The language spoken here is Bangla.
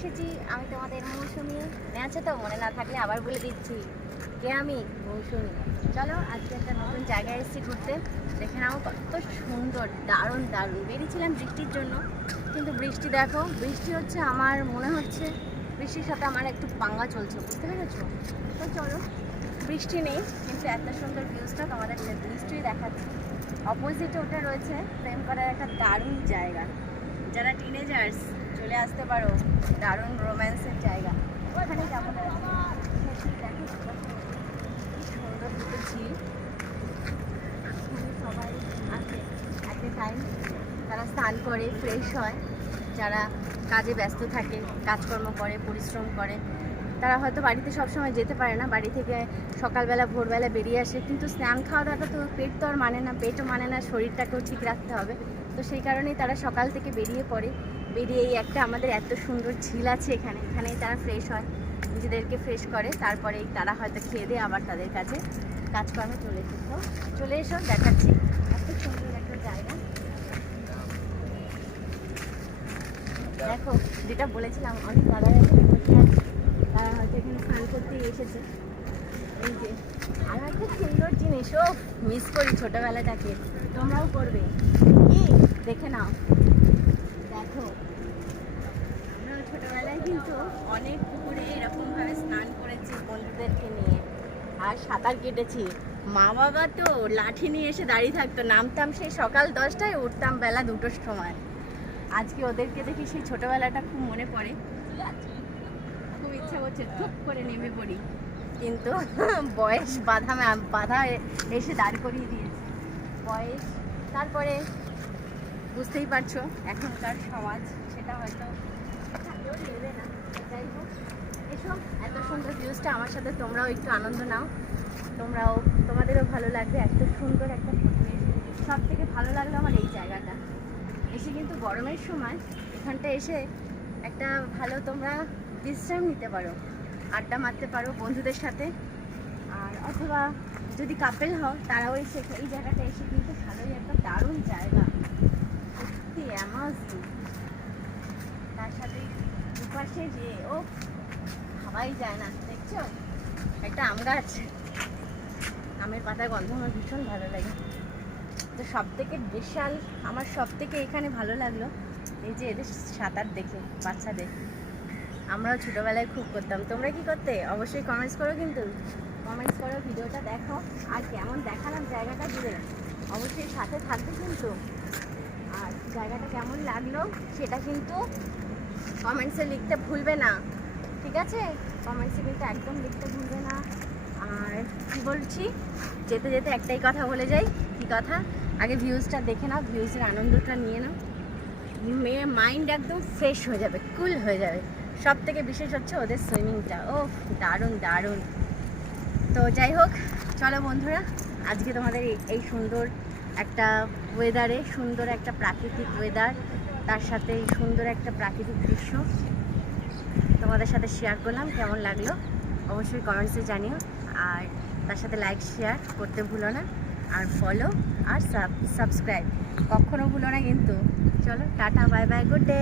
এসেছি আমি তোমাদের মৌসুমি। মনে আছে তো? মনে না থাকলে আবার বলে দিচ্ছি, কে আমি? মৌসুমি। চলো আজকে একটা নতুন জায়গায় এসেছি ঘুরতে। দেখে নাও কত সুন্দর, দারুণ দারুণ। বেরিয়েছিলাম বৃষ্টির জন্য, কিন্তু বৃষ্টি দেখো, বৃষ্টি হচ্ছে আমার মনে হচ্ছে বৃষ্টির সাথে আমার একটু পাঙ্গা চলছে, বুঝতে পেরেছো? তো চলো, বৃষ্টি নেই কিন্তু এত সুন্দর ভিউজটা তোমাদের নিশ্চয়ই দেখাচ্ছি। অপোজিটে ওটা রয়েছে প্রেম করার একটা দারুণ জায়গা। যারা টিনেজার্স চলে আসতে পারো, দারুণ রোম্যান্সের জায়গা। ওখানে যাবো না, দেখো সুন্দর দুটো ঝিল। সবাই আসে অ্যাট এ টাইম, তারা স্নান করে ফ্রেশ হয়। যারা কাজে ব্যস্ত থাকে, কাজকর্ম করে, পরিশ্রম করে, তারা হয়তো বাড়িতে সবসময় যেতে পারে না, বাড়ি থেকে সকালবেলা ভোরবেলা বেরিয়ে আসে, কিন্তু স্নান খাওয়া দাওয়াটা তো পেট তো আর মানে না, পেটও মানে না, শরীরটাকেও ঠিক রাখতে হবে। তো সেই কারণেই তারা সকাল থেকে বেরিয়ে পড়ে। বেরিয়ে এই একটা আমাদের এত সুন্দর ঝিল আছে এখানেই তারা ফ্রেশ হয়, নিজেদেরকে ফ্রেশ করে, তারপরেই তারা হয়তো খেয়ে দিয়ে আবার তাদের কাছে কাজকর্মে চলে এসে। তো চলে এসো, দেখাচ্ছি এত সুন্দর একটা জায়গা। দেখো, যেটা বলেছিলাম অনেক দাদারা তারা হয়তো এখানে স্নান করতে এসেছে। এই যে আর একটা সুন্দর জিনিস, ও মিস করি ছোটোবেলাটাকে, তোমরাও করবে কি? দেখে নাও, দেখো আমরা ছোটোবেলায় কিন্তু অনেক পুকুরে এরকমভাবে স্নান করেছি বন্ধুদেরকে নিয়ে, আর সাঁতার কেটেছি। মা বাবা তো লাঠি নিয়ে এসে দাঁড়িয়ে থাকতো, নামতাম সেই সকাল 10টায়, উঠতাম বেলা 2টোর সময়। আজকে ওদেরকে দেখি সেই ছোটোবেলাটা খুব মনে পড়ে, খুব ইচ্ছা করছে টুক করে নেমে পড়ি, কিন্তু বয়স বাধা এসে দাঁড় করিয়ে দিয়েছে বয়স। তারপরে বুঝতেই পারছো এখনকার সমাজ, সেটা হয়তো থাকলেও নেবে না। যাই হোক, এসব এত সুন্দর ভিউজটা আমার সাথে তোমরাও একটু আনন্দ নাও, তোমাদেরও ভালো লাগবে। এত সুন্দর একটা পরিবেশ। সব থেকে ভালো লাগলো আমার এই জায়গাটা এসে, কিন্তু গরমের সময় এখানটা এসে একটা ভালো তোমরা বিশ্রাম নিতে পারো, আড্ডা মারতে পারো বন্ধুদের সাথে। আর অথবা যদি কাপেল হও, তারাও এসে এই জায়গাটা এসে কিন্তু ভালোই একটা দারুণ জায়গা, সত্যি অ্যামাজিং। তার সাথে দুপাশে যে ও ভাবাই যায় না, দেখছো একটা আম গাছ, আমের পাতার গন্ধ আমার ভীষণ ভালো লাগে। তো সব থেকে বিশাল আমার সব থেকে এখানে ভালো লাগলো এই যে এদের সাঁতার দেখে, বাচ্চাদের। আমরাও ছোটোবেলায় খুব করতাম। তোমরা কি করতে? অবশ্যই কমেন্টস করো, কিন্তু কমেন্টস করো, ভিডিওটা দেখো, আর কেমন দেখালাম জায়গাটা ঘুরে অবশ্যই সাথে থাকবে কিন্তু। আর জায়গাটা কেমন লাগলো সেটা কিন্তু কমেন্টসে লিখতে ভুলবে না, ঠিক আছে? কমেন্টসে কিন্তু একদম লিখতে ভুলবে না। আর কি বলছি, যেতে যেতে একটাই কথা বলে যাই। কি কথা? আগে ভিউজটা দেখে নাও, ভিউজের আনন্দটা নিয়ে নাও, মাইন্ড একদম ফ্রেশ হয়ে যাবে, কুল হয়ে যাবে। সব থেকে বিশেষ হচ্ছে ওদের সুইমিংটা, ও দারুণ দারুণ। তো যাই হোক, চলো বন্ধুরা, আজকে তোমাদের এই সুন্দর একটা ওয়েদারে, সুন্দর একটা প্রাকৃতিক ওয়েদার, তার সাথে এই সুন্দর একটা প্রাকৃতিক দৃশ্য তোমাদের সাথে শেয়ার করলাম। কেমন লাগলো অবশ্যই কমেন্টসে জানিও, আর তার সাথে লাইক শেয়ার করতে ভুলো না, আর ফলো আর সাবস্ক্রাইব কখনো ভুলো না কিন্তু। চলো tata, bye bye, good day.